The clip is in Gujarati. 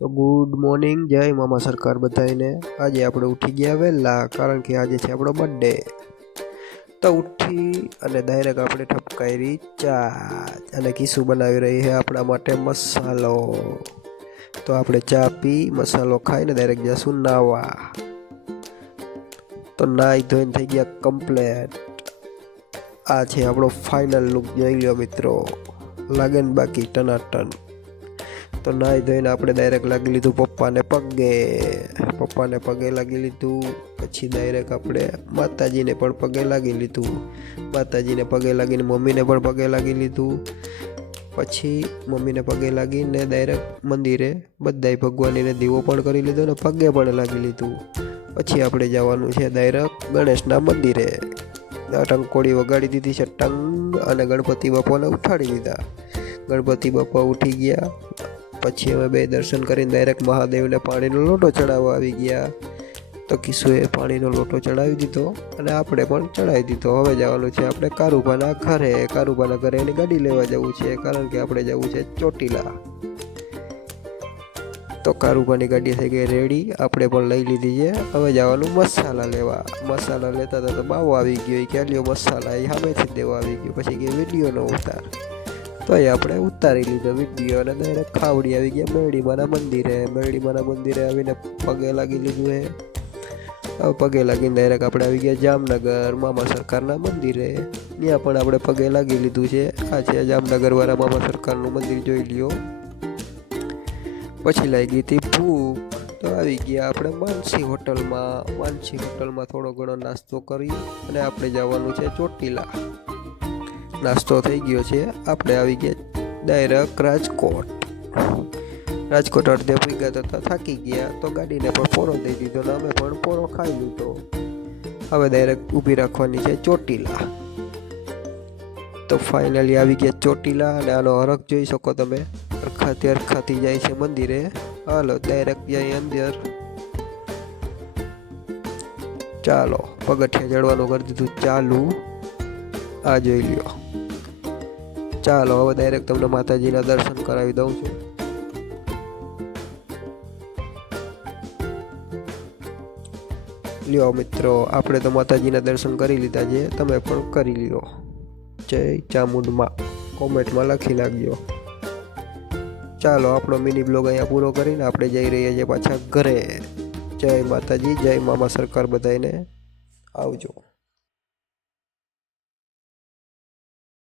તો ગુડ મોર્નિંગ, જય મામા સરકાર બધાને। આજે આપણે ઉઠી ગયા વહેલા, કારણ કે આજે છે આપણો બર્થડે। તો ઉઠી અને ડાયરેક્ટ આપણે ઠપકારી ચા અને કીસુ બનાવી રહી છે આપણા માટે મસાલો। તો આપણે ચા પી મસાલો ખાઈને ડાયરેક્ટ જશું નાવા। તો નાઈ ધોઈને થઈ ગયા કમ્પ્લેટ। આ છે આપણો ફાઇનલ લુક, જોઈ લો મિત્રો, લાગે ને બાકી ટનાટન। તો નાઈ ધોઈને આપણે ડાયરેક્ટ લાગી લીધું પપ્પાને પગે લાગી લીધું। પછી ડાયરેક્ટ આપણે માતાજીને પણ પગે લાગી લીધું। માતાજીને પગે લાગીને મમ્મીને પણ પગે લાગી લીધું। પછી મમ્મીને પગે લાગીને ડાયરેક્ટ મંદિરે બધાય ભગવાનને દીવો પણ કરી લીધો ને પગે પણ લાગી લીધું। પછી આપણે જવાનું છે ડાયરેક્ટ ગણેશના મંદિરે। ટંકોડી વગાડી દીધી છે ટંગ, અને ગણપતિ બાપાને ઉઠાડી દીધા। ગણપતિ બાપા ઉઠી ગયા। પછી અમે બે દર્શન કરીને ડાયરેક્ટ મહાદેવને પાણીનો લોટો ચડાવવા આવી ગયા। તો કિશુએ પાણીનો લોટો ચડાવી દીધો અને આપણે પણ ચડાવી દીધો। હવે જવાનું છે આપણે કારુબાના ઘરે। કારુબાના ઘરે એની ગાડી લેવા જવું છે, કારણ કે આપણે જવું છે ચોટીલા। તો કારુબાની ગાડી થઈ ગઈ રેડી, આપણે પણ લઈ લીધી છે। હવે જવાનું મસાલા લેવા। મસાલા લેતા હતા તો બાવો આવી ગયો, ક્યાં લ્યો મસાલા, એ સામેથી દેવા આવી ગયો। પછી કે વિડીયોનો ઉતાર, તો એ આપણે ઉતારી લીધો વિડીયો અને ડાયરેક્ટ ખાવડી આવી ગયા મેરડીમાના મંદિરે। મેરડીમાના મંદિરે આવીને પગે લાગી લીધું છે। હવે પગે લાગીને ડાયરેક્ટ આપણે આવી ગયા જામનગર મામા સરકારના મંદિરે। ત્યાં પણ આપણે પગે લાગી લીધું છે। આ છે જામનગરવાળા મામા સરકારનું મંદિર, જોઈ લ્યો। પછી લાગી હતી ભૂખ, તો આવી ગયા આપણે માનસી હોટલમાં। માનસી હોટલમાં થોડો ઘણો નાસ્તો કરી અને આપણે જવાનું છે ચોટીલા। નાસ્તો થઈ ગયો છે, આપણે આવી ગયા ડાયરેક્ટ રાજકોટ। રાજકોટ અડધે ભેગા થતા થાકી ગયા, તો ગાડીને પણ પોરો દઈ દીધો ને અમે પણ પોરો ખાઈ લીધો। હવે ડાયરેક્ટ ઊભી રાખવાની છે ચોટીલા। તો ફાઇનલી આવી ગયા ચોટીલા, અને આનો હરખ જોઈ શકો તમે, અરખાથી જાય છે મંદિરે। હાલો ડાયરેક્ટ જાય અંદર। ચાલો પગથિયા ચડવાનું કરી દીધું ચાલુ, આ જોઈ લ્યો। ચાલો હવે ડાયરેક્ટ તમને માતાજીના દર્શન કરાવી દઉં છું। લ્યો મિત્રો, આપણે તો માતાજીના દર્શન કરી લીધા છે, તમે પણ કરી લ્યો। જય ચામુંડમાં કોમેન્ટમાં લખી નાખજો। ચાલો આપણો મિની બ્લોગ અહીંયા પૂરો કરીને આપણે જઈ રહ્યા છીએ પાછા ઘરે। જય માતાજી, જય મામા સરકાર બધાને, આવજો।